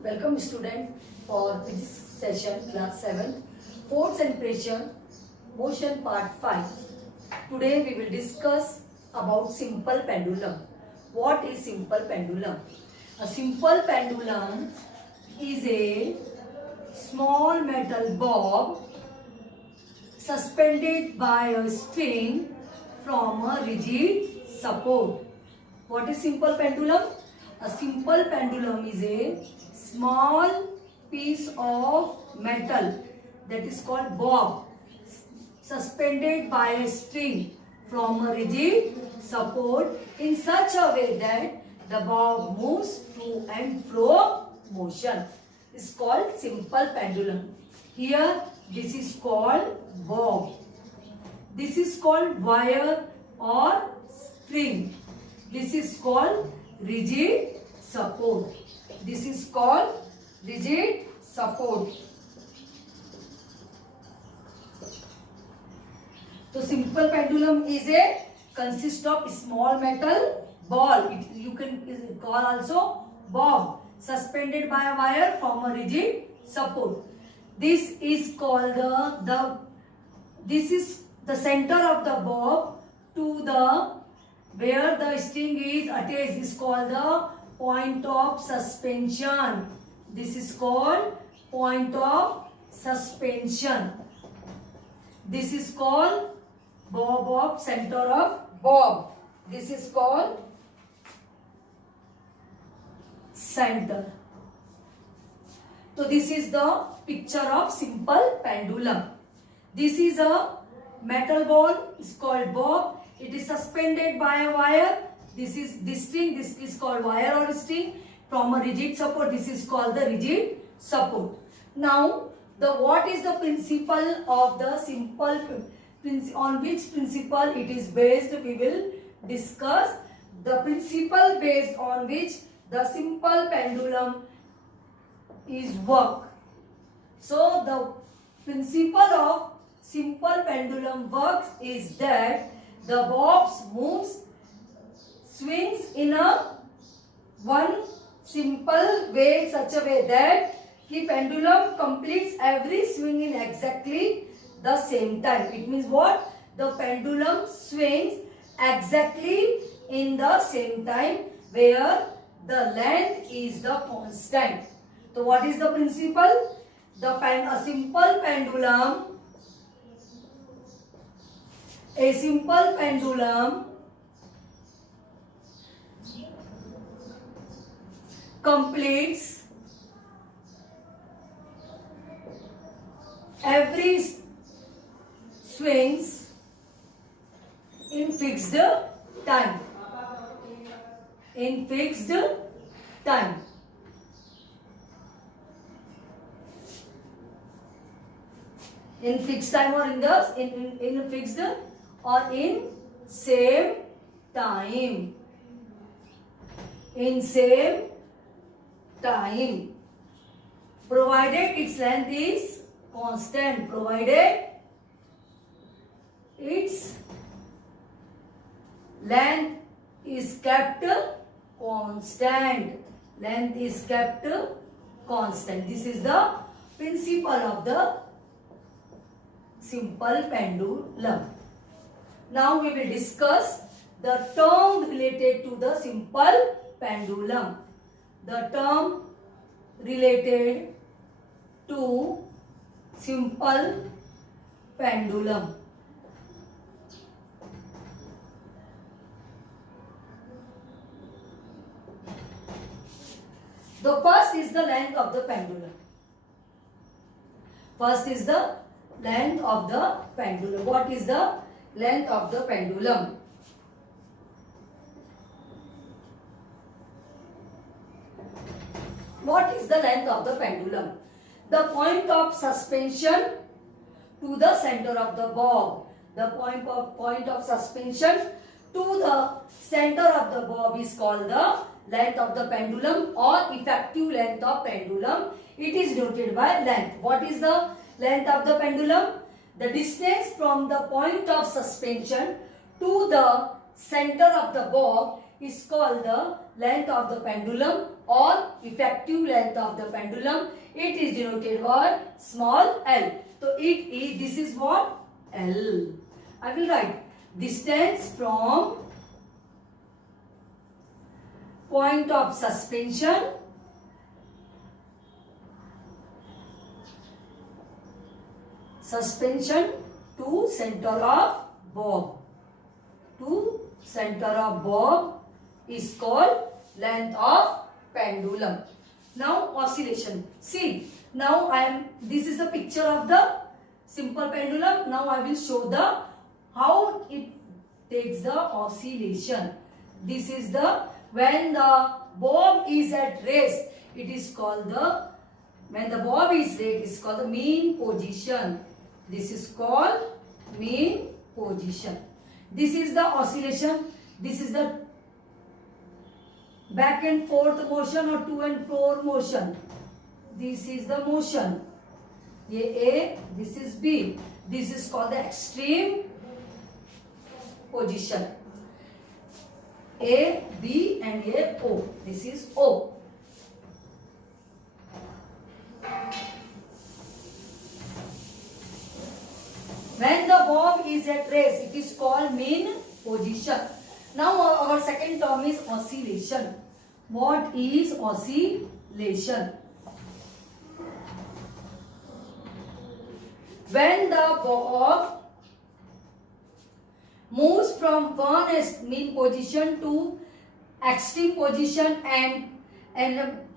Welcome student for this session class 7 force and pressure motion part 5. Today we will discuss about simple pendulum. What is simple pendulum? A simple pendulum is a small metal bob suspended by a string from a rigid support. What is simple pendulum? A simple pendulum is a small piece of metal that is called bob suspended by a string from a rigid support in such a way that the bob moves to and fro motion. It's called simple pendulum. Here this is called bob. This is called wire or string. This is called rigid support. This is called rigid support. So simple pendulum is a consists of small metal ball. You can call also bob suspended by a wire from a rigid support. This is called this is the center of the bob to the where the string is attached is called the point of suspension. This is called point of suspension. This is called bob of center of bob. This is called center. So this is the picture of simple pendulum. This is a metal ball. It's called bob. It is suspended by a wire. This string. This is called wire or string from a rigid support. This is called the rigid support. Now, what is the principle of the simple? On which principle it is based? We will discuss the principle based on which the simple pendulum is work. So, the principle of simple pendulum works is that the bobs swings in a one simple way, such a way that the pendulum completes every swing in exactly the same time. It means what? The pendulum swings exactly in the same time where the length is the constant. So what is the principle? A simple pendulum completes every swings in fixed time. In fixed time. In fixed time or in fixed or in same time. In same time. Provided its length is constant. Provided its length is kept constant. Length is kept constant. This is the principle of the simple pendulum. Now we will discuss the term related to the simple pendulum. The term related to simple pendulum. The first is the length of the pendulum. First is the length of the pendulum. What is the length of the pendulum? What is the length of the pendulum? The point of suspension to the center of the bob. The point of suspension to the center of the bob is called the length of the pendulum or effective length of pendulum. It is denoted by length. What is the length of the pendulum? The distance from the point of suspension to the center of the bob is called the length of the pendulum or effective length of the pendulum, it is denoted by small l. So this is what? L. I will write distance from point of suspension to center of bob. To center of bob is called length of pendulum. Now oscillation. See, now this is the picture of the simple pendulum. Now I will show the how it takes the oscillation. This is the when the bob is at rest, it is called the when the bob is rest, it is called the mean position. This is called mean position. This is the oscillation. This is the back and forth motion or to and fro motion. This is the motion. Ye A, this is B. This is called the extreme position. A, B and A, O. This is O. When the bob is at rest, it is called mean position. Now our second term is oscillation. What is oscillation? When the bob moves from one mean position to extreme position and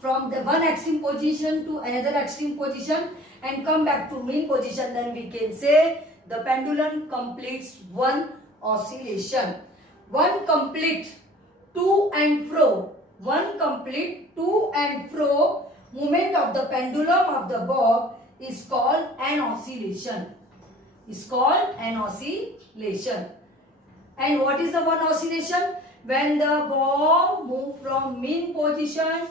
from the one extreme position to another extreme position and come back to mean position, then we can say the pendulum completes one oscillation. One complete to and fro movement of the pendulum of the bob is called an oscillation. And what is the one oscillation? When the bob moves from mean position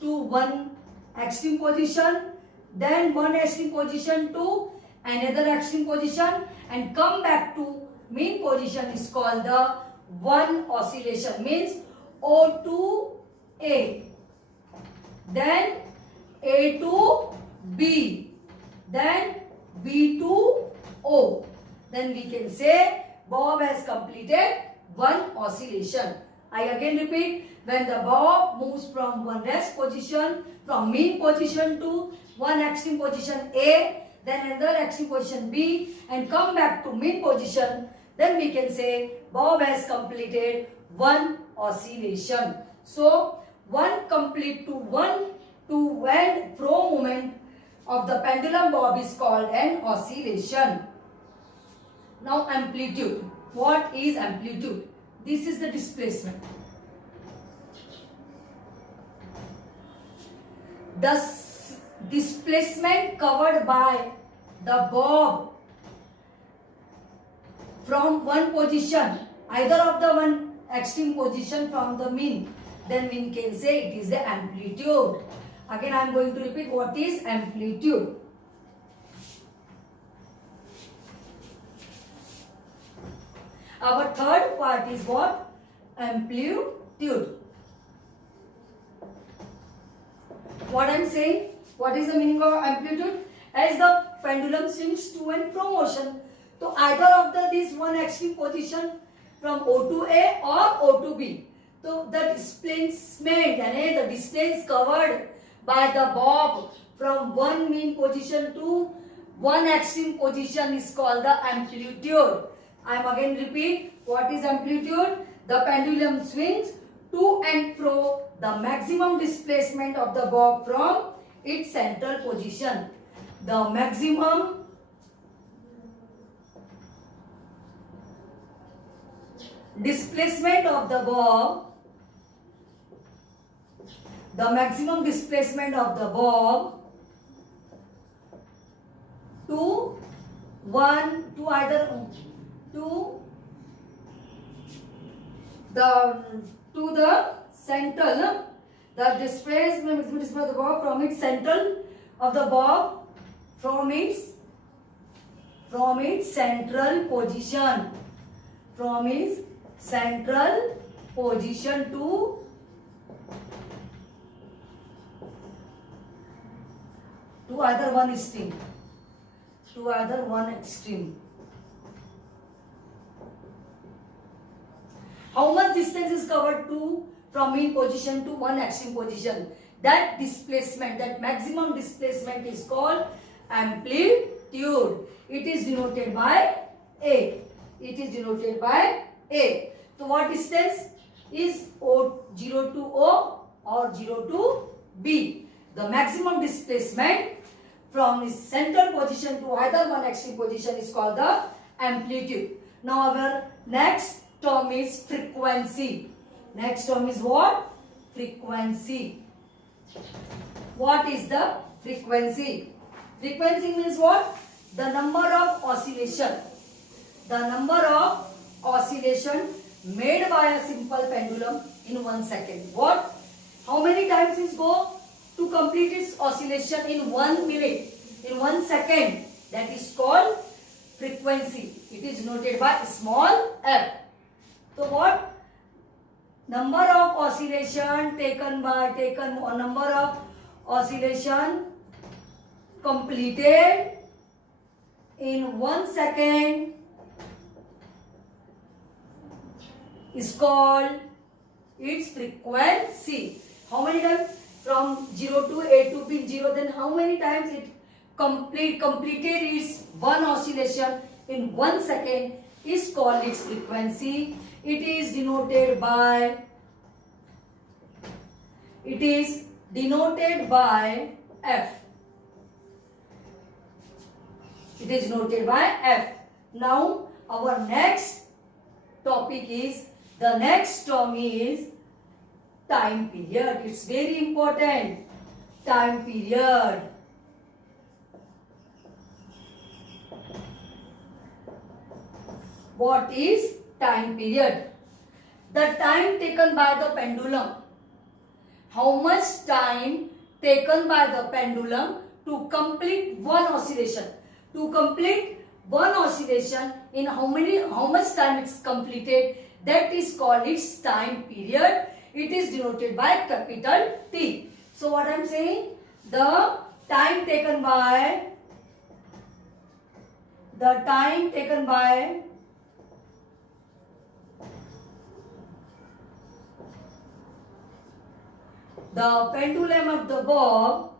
to one extreme position, then one extreme position to another extreme position and come back to mean position is called the one oscillation. Means O to A, then A to B, then B to O. Then we can say bob has completed one oscillation. I again repeat, when the bob moves from one rest position, from mean position to one extreme position A, then another extreme position B and come back to mean position, then we can say bob has completed one oscillation. So one complete to and fro movement of the pendulum bob is called an oscillation. Now amplitude. What is amplitude? This is the displacement. The displacement covered by the bob from one position, either of the one extreme position from the mean, then we can say it is the amplitude. Again I am going to repeat what is amplitude. Our third part is what? Amplitude. What I am saying? What is the meaning of amplitude? As the pendulum swings to and fro motion, so either of this one extreme position from O to A or O to B. So the displacement, the distance covered by the bob from one mean position to one extreme position is called the amplitude. I am again repeat, what is amplitude? The pendulum swings to and fro the maximum displacement of the bob from its central position. The maximum displacement of the bob, to the central, the displacement of the bob from its central of the bob from its central position to to either one extreme. To either one extreme. How much distance is covered to from mean position to one extreme position? That displacement, that maximum displacement is called amplitude. It is denoted by A. It is denoted by A. So what distance is O, 0 to O or 0 to B? The maximum displacement from its central position to either one extreme position is called the amplitude. Now our next term is frequency. Next term is what? Frequency. What is the frequency? Frequency means what? The number of oscillation. The number of oscillation made by a simple pendulum in 1 second. What? How many times it go to complete its oscillation in 1 minute, in 1 second? That is called frequency. It is noted by small f. So what? Number of oscillation number of oscillation completed in 1 second is called its frequency. How many times? From 0 to A to B, 0, then how many times it completed its one oscillation in 1 second is called its frequency. It is denoted by F. It is noted by F. Now our next topic is, the next term is time period. It's very important. Time period. What is time period? The time taken by the pendulum. How much time taken by the pendulum to complete one oscillation? To complete one oscillation, in how much time it's completed, that is called its time period. It is denoted by capital T. So what I am saying, the time taken by the pendulum of the bob,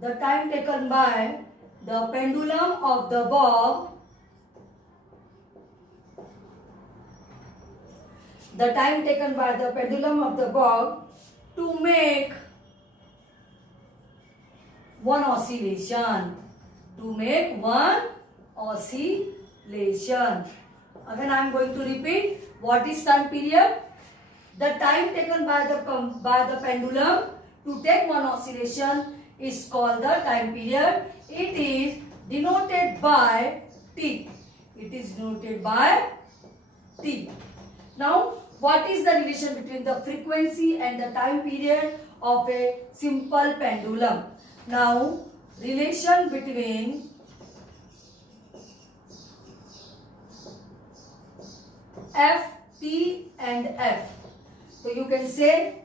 the time taken by the pendulum of the bob, the time taken by the pendulum of the bob to make one oscillation. To make one oscillation. Again I am going to repeat. What is time period? The time taken by the pendulum to take one oscillation is called the time period. It is denoted by T. It is denoted by T. Now, what is the relation between the frequency and the time period of a simple pendulum? Now, relation between F, T and F. So you can say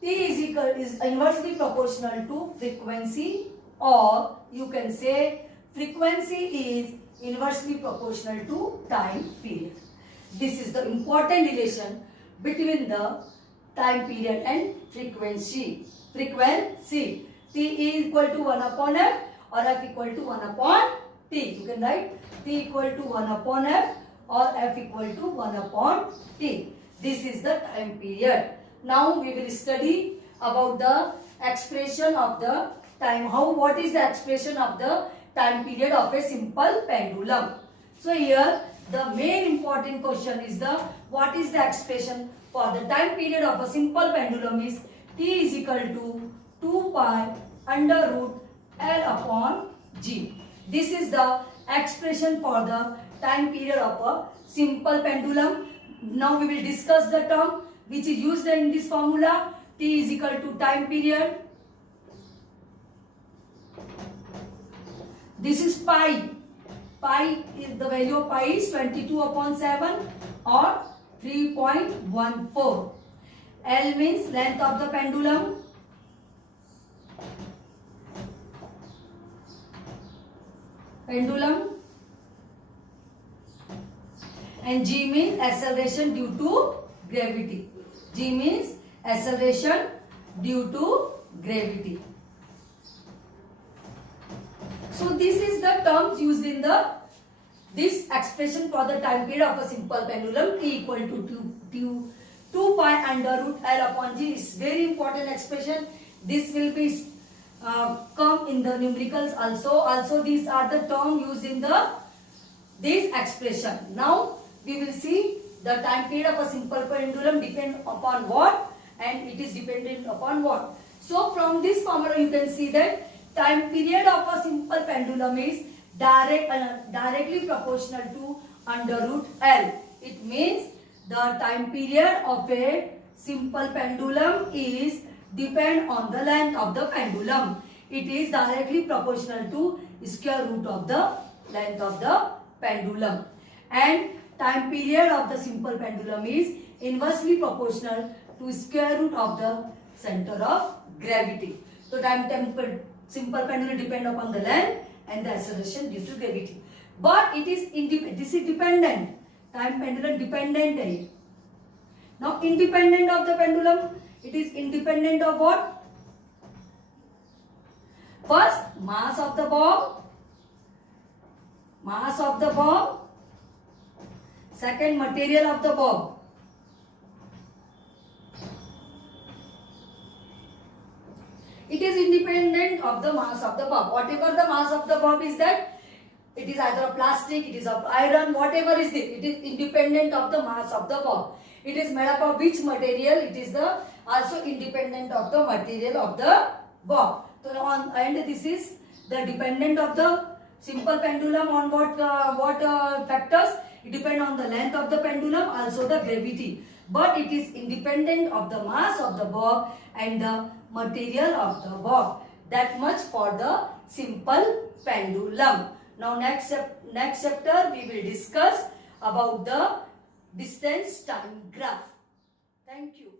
T is inversely proportional to frequency, or you can say frequency is inversely proportional to time period. This is the important relation between the time period and frequency. Frequency. T is equal to 1 upon F or F equal to 1 upon T. You can write T equal to 1 upon F or F equal to 1 upon T. This is the time period. Now we will study about the expression of the time. What is the expression of the time period of a simple pendulum? So here the main important question is what is the expression for the time period of a simple pendulum is T is equal to 2 pi under root L upon G. This is the expression for the time period of a simple pendulum. Now we will discuss the term which is used in this formula. T is equal to time period. This is pi. Pi is the value of pi is 22 upon 7 or 3.14. L means length of the pendulum. pendulum, and G means acceleration due to gravity. G means acceleration due to gravity. So this is the terms used in this expression for the time period of a simple pendulum. T equal to 2 pi under root L upon G is very important expression. This will be come in the numericals also. Also these are the terms used in this expression. Now we will see the time period of a simple pendulum depend upon what, and it is dependent upon what. So from this formula you can see that time period of a simple pendulum is directly proportional to under root L. It means the time period of a simple pendulum is depend on the length of the pendulum. It is directly proportional to square root of the length of the pendulum. And time period of the simple pendulum is inversely proportional to square root of the center of gravity. So simple pendulum depend upon the length and the acceleration due to gravity. But it is this is dependent. Time pendulum dependent है. Now independent of the pendulum, it is independent of what? First, mass of the bob. Mass of the bob. Second, material of the bob. It is independent of the mass of the bob. Whatever the mass of the bob is that, it is either of plastic, it is of iron, whatever is it is independent of the mass of the bob. It is made up of which material? It is also independent of the material of the bob. So and this is the dependent of the simple pendulum on what factors? It depends on the length of the pendulum, also the gravity. But it is independent of the mass of the bob and the material of the bob. That much for the simple pendulum. Now next chapter we will discuss about the distance time graph. Thank you.